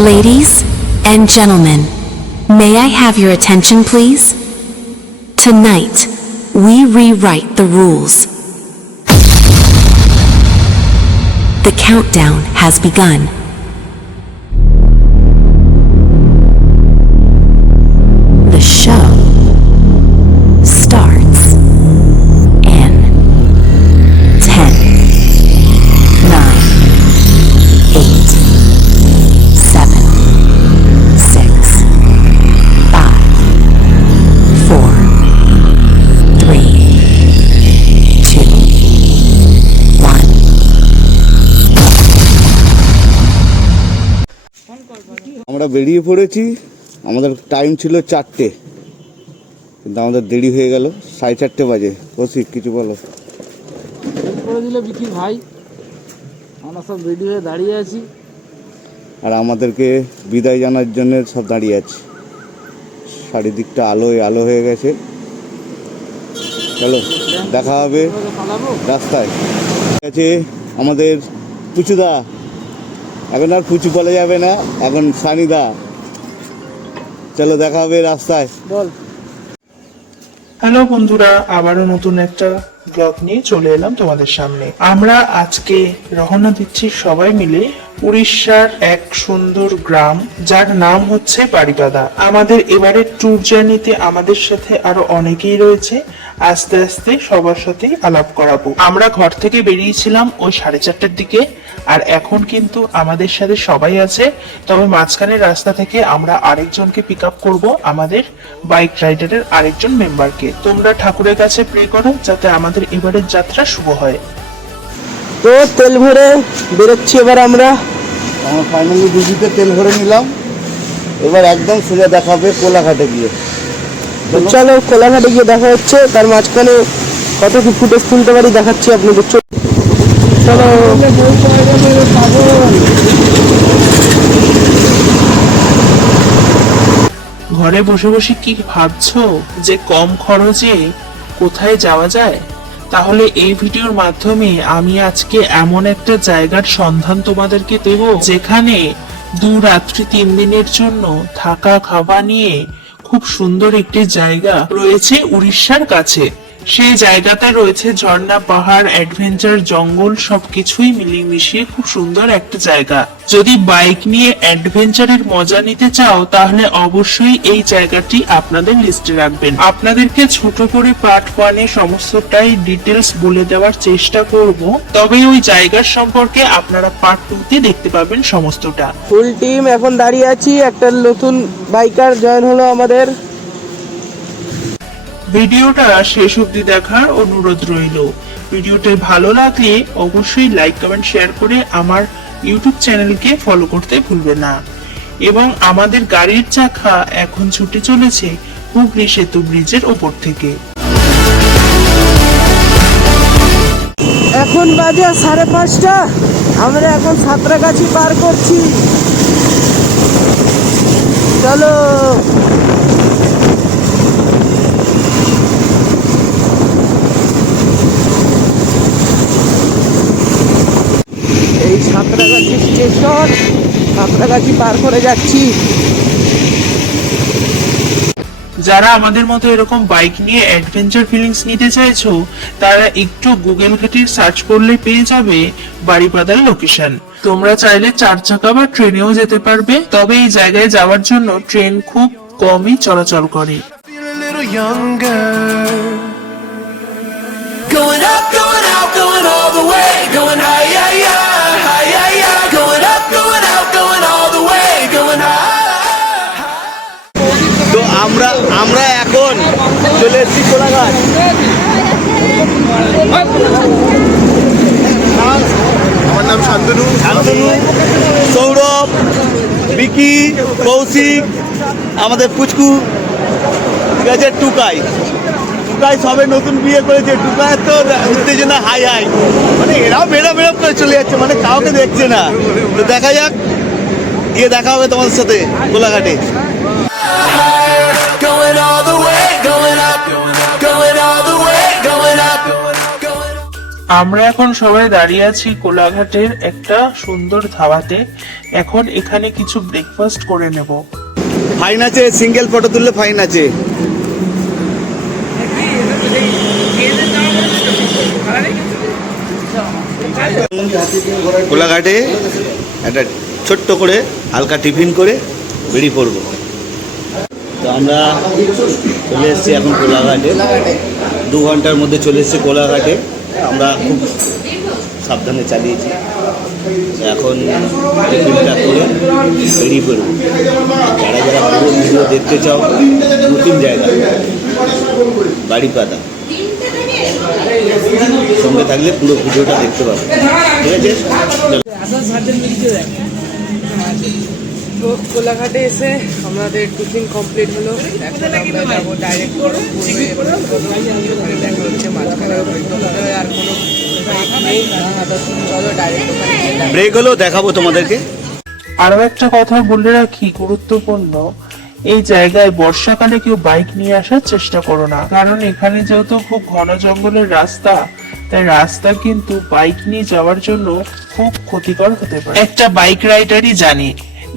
Ladies and gentlemen, may I have your attention please? Tonight, we rewrite the rules. The countdown has begun. The show starts in 10, 9, 8, 7, 6, 5, 4, 3, 2, 1. আমরা বেরিয়ে পড়েছি। আমাদের time ছিল 4টে, কিন্তু আমাদের দেরি হয়ে গেল। 4:30 বাজে। কৌশিক, কিছু বলো। করে দিলে বিকি ভাই, আমরা সব রেডি হয়ে দাঁড়িয়ে আছি। আর আমাদেরকে বিদায় জানার জন্য সব দাঁড়িয়ে আছে। চারিদিকটা আলো হয়ে গেছে। চলো, দেখা হবে রাস্তায়। আছে আমাদের পুচুদা, এখন আর পুচু বলা যাবে না, এখন সানিদা। চলো, দেখা হবে রাস্তায়। বল। হ্যালো বন্ধুরা, আবারও নতুন একটা ব্লগ নিয়ে চলে এলাম তোমাদের সামনে। আমরা আজকে রওনা দিচ্ছি সবাই মিলে উড়িষ্যার এক সুন্দর গ্রাম, যার নাম হচ্ছে বারিপাদা। আমাদের এবারের ট্যুর জার্নিতে আমাদের সাথে আরো অনেকেই রয়েছে। আস্তে আস্তে সবার সাথেই আলাপ করাবো। আমরা ঘর থেকে বেরিয়েছিলাম ওই 4:30টার দিকে, আর এখন কিন্তু আমাদের সাথে সবাই আছে। তবে মাঝখানের রাস্তা থেকে আমরা আরেকজনকে পিক আপ করবো, আমাদের বাইক রাইডারের আরেকজন মেম্বারকে। তোমরা ঠাকুরের কাছে প্রে করো যাতে আমাদের এবারের যাত্রা শুভ হয়। তো তেল ভরে বেরোচ্ছি এবার আমরা ফাইনালি ডিজিতে তেল ভরে নিলাম। এবার একদম সোজা দেখা হবে কোলাঘাটে গিয়ে। চলো, কোলাঘাটে গিয়ে দেখা হচ্ছে। তার মাঝখানে কত কি ফুটেজ তুলতে পারি দেখাচ্ছি আপনাদের। চলো। ঘরে বসে বসে কি ভাবছো যে কম খরচে কোথায় যাওয়া যায়? তাহলে এই ভিডিওর মাধ্যমে আমি আজকে এমন একটা জায়গার সন্ধান তোমাদেরকে দেব, যেখানে 2 রাত্রি 3 দিনের জন্য থাকা খাওয়া নিয়ে খুব সুন্দর একটি জায়গা রয়েছে উড়িষ্যার কাছে। সেই জায়গাতে রয়েছে ঝর্ণা, পাহাড়, অ্যাডভেঞ্চার, জঙ্গল, সবকিছুই মিলিয়ে মিশিয়ে খুব সুন্দর একটা জায়গা। যদি বাইক নিয়ে অ্যাডভেঞ্চারের মজা নিতে চাও তাহলে অবশ্যই এই জায়গাটি আপনাদের লিস্টে রাখবেন। আপনাদেরকে ছোট করে পার্ট 1-এ সমস্তটাই ডিটেলস বলে দেওয়ার চেষ্টা করব, তবে ওই জায়গার সম্পর্কে আপনারা পার্ট 2-তে দেখতে পাবেন সমস্তটা। ফুল টিম এখন দাঁড়িয়ে আছি। একটা নতুন বাইকার জয়েন হলো আমাদের। ভিডিওটা শেষ অবধি দেখার অনুরোধ রইল। ভিডিওটা ভালো লাগলে অবশ্যই লাইক, কমেন্ট, শেয়ার করে আমার ইউটিউব চ্যানেলকে ফলো করতে ভুলবেন না। এবং আমাদের গাড়ির চাকা এখন ছুটে চলেছে হুগলি সেতু ব্রিজের ওপর থেকে। এখন বাজে 5:30। আমরা এখন সাঁতরাগাছি পার করছি। চলো। এই সাঁতরাগাছি স্টেশন, সাঁতরাগাছি পার করে যাচ্ছি। যারা আমাদের মতো এরকম বাইক নিয়ে অ্যাডভেঞ্চার ফিলিংস নিতে চাইছো, তারা একটু গুগল ঘাটির সার্চ করলে পেয়ে যাবে বারিপাদার লোকেশন। তোমরা চাইলে 4 চাকা বা ট্রেনেও যেতে পারবে, তবে এই জায়গায় যাওয়ার জন্য ট্রেন খুব কমই চলাচল করে। Going up, going out, going all the way, going high, yeah, yeah, high, yeah, yeah, going up, going out, going all the way, going high. তো আমরা এখন চলে এসেছি কোলাঘাট। আমার নাম শান্তনু, সৌরভ, বিকি, কৌশিক, আমাদের পুচকু, ঠিক আছে, টুকাই সবে নতুন বিয়ে করেছে। টুকাই তো উত্তেজনা হাই হাই, মানে এরাও মেরা করে চলে যাচ্ছে, মানে কাউকে দেখছে না। তো দেখা যাক, গিয়ে দেখা হবে তোমাদের সাথে কোলাঘাটে। Going all the way, going up, going all the way, going up, going up. আমরা এখন সবাই দাঁড়িয়ে আছি কোলাঘাটের একটা সুন্দর ধাবাতে। এখন এখানে কিছু ব্রেকফাস্ট করে নেব। ফাইন আছে, সিঙ্গেল ফটো তুললে ফাইন আছে। কোলাঘাটে একটা ছোট্ট করে হালকা টিফিন করে বেরিয়ে পড়বো। তো আমরা চলে এসেছি এখন কোলাঘাটে, 2 ঘন্টার মধ্যে চলে এসেছি কোলাঘাটে। আমরা খুব সাবধানে চালিয়েছি। এখন টিফিনটা করে বেরিয়ে পড়বো। যারা যারা পুরো ভিডিও দেখতে চাও, নতুন জায়গা বাড়িপাদা, সঙ্গে থাকলে পুরো ভিডিওটা দেখতে পাবে, ঠিক আছে? তো কোলাঘাটে এসে আমাদের টিফিন কমপ্লিট হলো। এখন আমরা যাবো ডাইরেক্ট দেখা হচ্ছে মাঝখানে আর কোনো নেই। চলো ডাইরেক্ট ব্রেক হলেও দেখাবো তোমাদেরকে। আরো একটা কথা বলে রাখি, গুরুত্বপূর্ণ, এই জায়গায় বর্ষাকালে কেউ বাইক নিয়ে আসার চেষ্টা করো না, কারণ এখানে যেহেতু খুব ঘন জঙ্গলের রাস্তা, তাই রাস্তা কিন্তু বাইক নিয়ে যাওয়ার জন্য খুব ক্ষতিকর হতে পারে। একটা বাইক রাইডারই জানে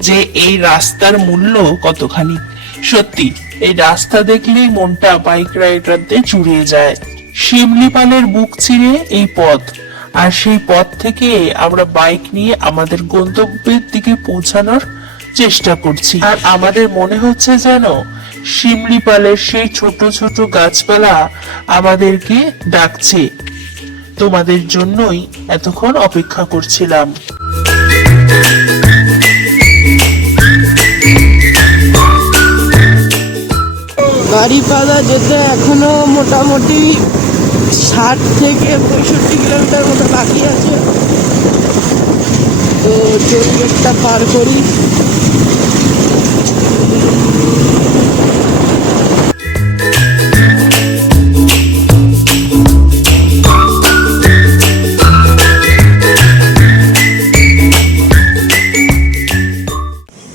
যে এই রাস্তার মূল্য কতখানি। সত্যি এই রাস্তা দেখলেই মনটা বাইক রাইডারদের জুড়িয়ে যায়। শিমলিপালের বুক চিরে এই পথ, আর সেই পথ থেকে আমরা বাইক নিয়ে আমাদের গন্তব্যের দিকে পৌঁছানোর চেষ্টা করছি। আর আমাদের মনে হচ্ছে যেন শিমলিপালের সেই ছোট ছোট গাছপালা আমাদেরকে ডাকছে। তোমাদের জন্যই এতক্ষণ অপেক্ষা করছিলাম। বাড়িপাদা যেতে এখনো মোটামুটি 60 থেকে 65 কিলোমিটার মতো বাকি আছে। তো টোল গেটটা পার করি।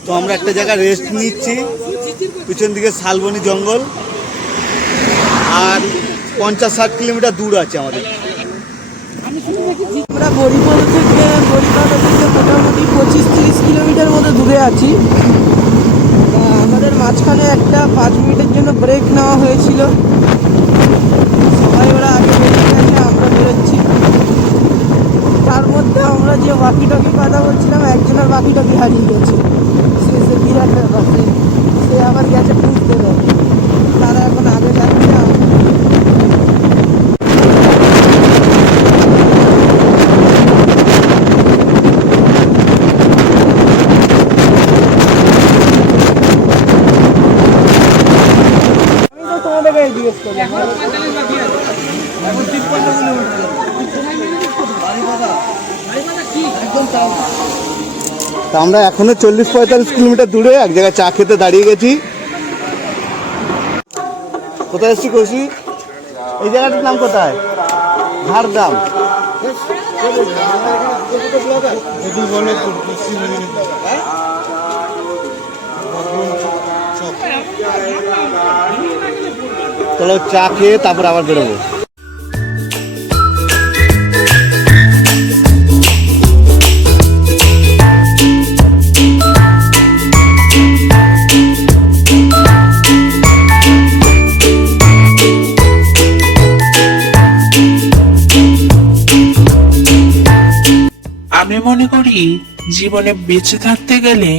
তো আমরা একটা জায়গায় রেস্ট নিচ্ছি, পিছন দিকে শালবনী জঙ্গল, আর 50-60 কিলোমিটার দূর আছে আমাদের। আমরা বরিপাদা থেকে মোটামুটি 25-30 কিলোমিটার মতো দূরে আছি। আমাদের মাঝখানে একটা 5 মিনিটের জন্য ব্রেক নেওয়া হয়েছিল। সবাই ওরা আগে বেরিয়ে গেছে, আমরা বেরোচ্ছি। তার মধ্যে আমরা যে ওয়াকিটকি কথা বলছিলাম, একজনের ওয়াকিটকি হারিয়ে গেছে। সে বিরাট ব্যাপার, সে আবার গেছে খুঁজতে দেবে। তারা এখন আগে যাচ্ছে। তো আমরা এখনো 40-45 কিলোমিটার দূরে এক জায়গায় চা খেতে দাঁড়িয়ে গেছি। কোথায় এসছি কৌশিক? এই জায়গাটার নাম কোথায়? ঝাড়গ্রাম। চলো চা খেয়ে তারপর আবার বেরোবো। আমি মনে করি জীবনে বেঁচে থাকতে গেলে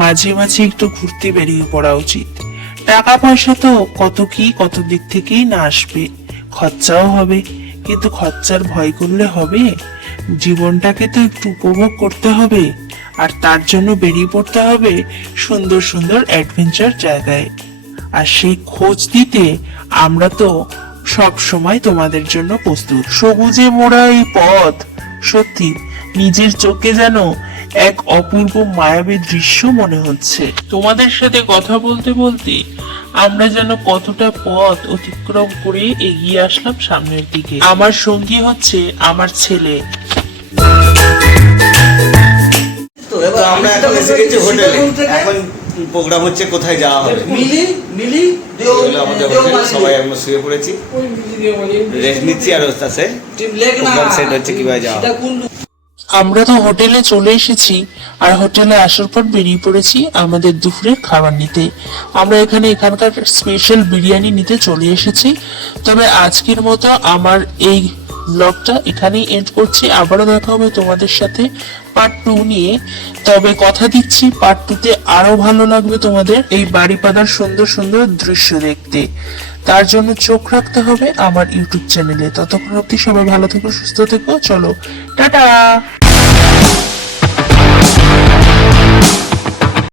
মাঝে মাঝে একটু ঘুরতে বেরিয়ে পড়া উচিত। টাকা পয়সা তো কত দিক থেকেই না আসবে, খরচাও হবে, কিন্তু খরচার ভয় করলে হবে? জীবনটাকে তো একটু উপভোগ করতে হবে, আর তার জন্য বেরিয়ে পড়তে হবে সুন্দর সুন্দর অ্যাডভেঞ্চার জায়গায়। আর সেই খোঁজ দিতে আমরা তো সব সময় তোমাদের জন্য প্রস্তুত। সবুজে মোড়া এই পথ সত্যি নিজের চোখে যেন এক অপূর্ব মায়াবী দৃশ্য মনে হচ্ছে। তোমাদের সাথে কথা বলতে বলতে আমরা যেন কতটা পথ অতিক্রম করে এগিয়ে আসলাম সামনের দিকে। আমার সঙ্গী হচ্ছে আমার ছেলে। তো আমরা এখন এসে গেছি হোটেলে। এখন প্রোগ্রাম হচ্ছে কোথায় যাওয়া হবে। মিলি এই হলো আমাদের হোটেল, সবাই আমরা শুয়ে পড়েছি, রেস্ট নিচ্ছি আর আছে প্রোগ্রাম সেট হচ্ছে কিভাবে যাওয়া হবে। আমরা তো হোটেলে চলে এসেছি আর হোটেলে আসার পর বেরিয়ে পড়েছি আমাদের দুপুরের খাবার নিতে। আমরা এখানকার স্পেশাল বিরিয়ানি নিতে চলে এসেছি। তবে আজকের মতো আমার এই ব্লগটা এখানেই এন্ড করছি। আবারও দেখা হবে তোমাদের সাথে পার্ট 2 নিয়ে। তবে কথা দিচ্ছি পার্ট 2 তে আরো ভালো লাগবে তোমাদের এই বাড়িপাদার সুন্দর সুন্দর দৃশ্য দেখতে। তার জন্য চোখ রাখতে হবে আমার ইউটিউব চ্যানেলে। ততক্ষণ অবধি সবাই ভালো থেকো, সুস্থ থেকো, চলো টাটা।